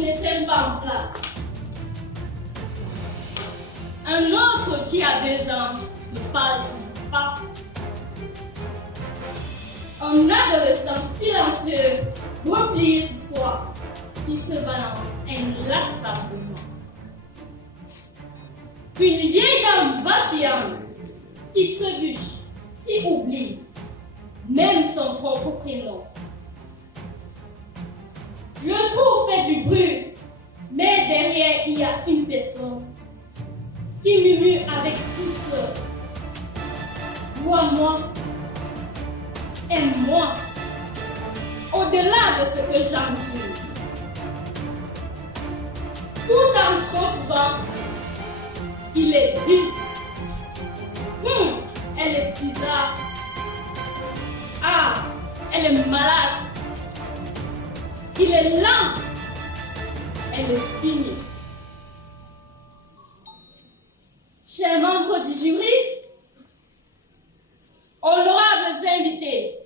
n'était pas en place. Un autre qui a 2 ans ne parle pas. Un adolescent silencieux, replié sur soi, qui se balance inlassablement. Une vieille dame vacillante qui trébuche, qui oublie même son propre prénom. Le trou fait du bruit, mais derrière il y a une personne qui murmure avec douceur. Vois-moi, aime-moi, au-delà de ce que j'endure. Pourtant, trop souvent, il est dit, elle est bizarre. Ah, elle est malade. Il est lent. Elle est cynique. Chers membres du jury, honorables invités,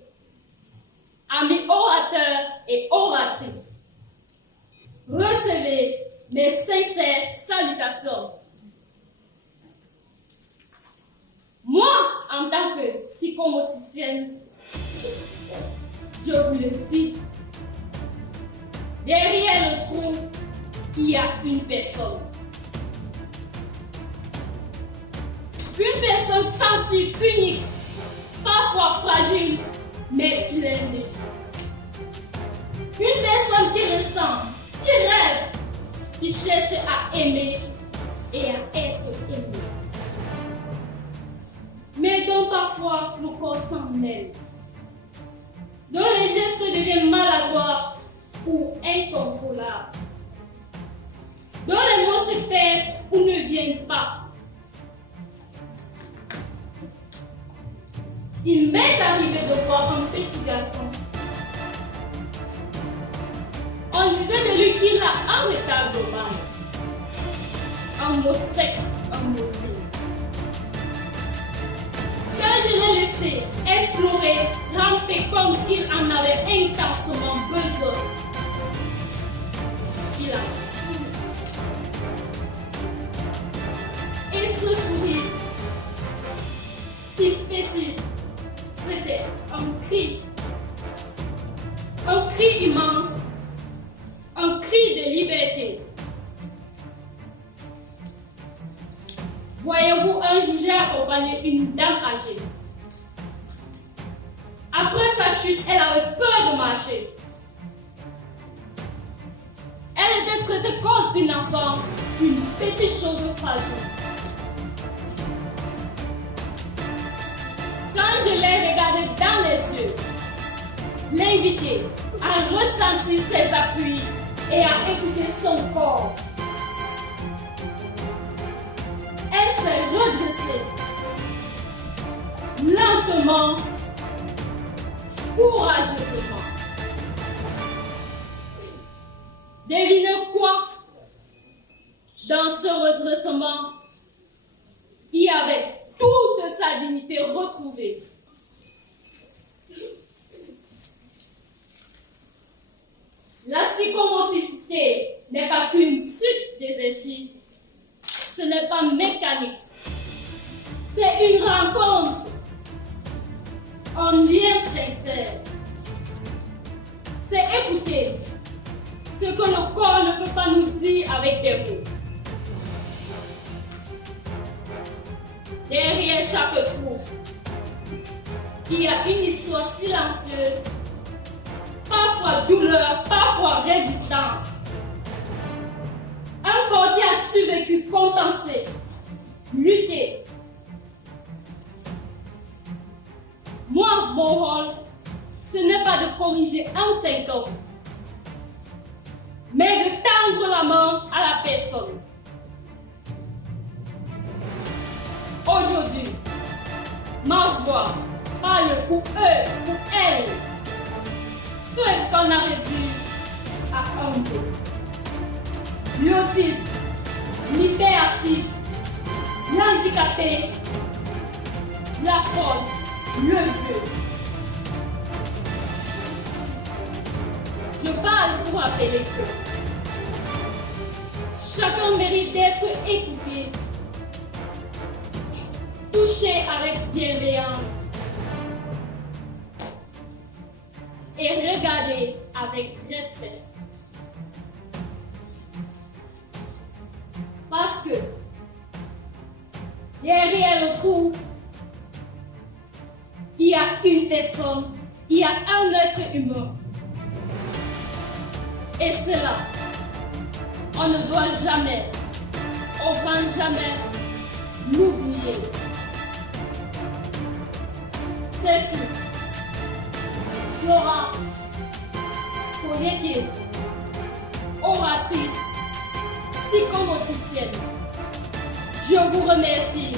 amis orateurs et oratrices, recevez mes sincères salutations. Moi, en tant que psychomotricienne, je vous le dis, derrière le trou, il y a une personne. Une personne sensible, unique, parfois fragile, mais pleine de vie. Une personne qui ressent, qui rêve, qui cherche à aimer et à être aimé. Mais dont parfois le corps s'en mêle, dont les gestes deviennent maladroits ou incontrôlables, dont les mots se perdent ou ne viennent pas. Il m'est arrivé de voir un petit garçon. On disait de lui qu'il a un retard global, un mot sec, un mot lourd. Quand je l'ai laissé explorer, ramper comme il en avait intensément besoin, il a souri. Et ce sourire, si petit, c'était un cri immense, un cri de liberté. Voyez-vous un juge accompagner une dame âgée. Après sa chute, elle avait peur de marcher. Elle était traitée comme une enfant, une petite chose fragile. Quand je l'ai regardée dans les yeux, l'invité a ressenti ses appuis et a écouté son corps. Elle s'est redressée, lentement, courageusement. Devinez quoi? Dans ce redressement, il y avait toute sa dignité retrouvée. La psychomotricité n'est pas qu'une suite d'exercices. Ce n'est pas mécanique. C'est une rencontre, un lien sincère. C'est écouter ce que le corps ne peut pas nous dire avec des mots. Derrière chaque trou, il y a une histoire silencieuse, parfois douleur, parfois résistance. Un corps qui a survécu, compenser, lutter. Moi, mon rôle, ce n'est pas de corriger un symptôme, mais de tendre la main à la personne. Aujourd'hui, ma voix parle pour eux, pour elles, ceux qu'on a réduits à un peu. L'autiste, l'hyperactif, l'handicapé, la folle, le vieux. Je parle pour rappeler que Chacun mérite d'être écouté, touché avec bienveillance et regardé avec respect. Parce que derrière le trou, il y a une personne, il y a un être humain. Et cela, on ne doit jamais, on ne va jamais l'oublier. C'est fou. Flora, Folégué, oratrice, psychomotricienne. Je vous remercie.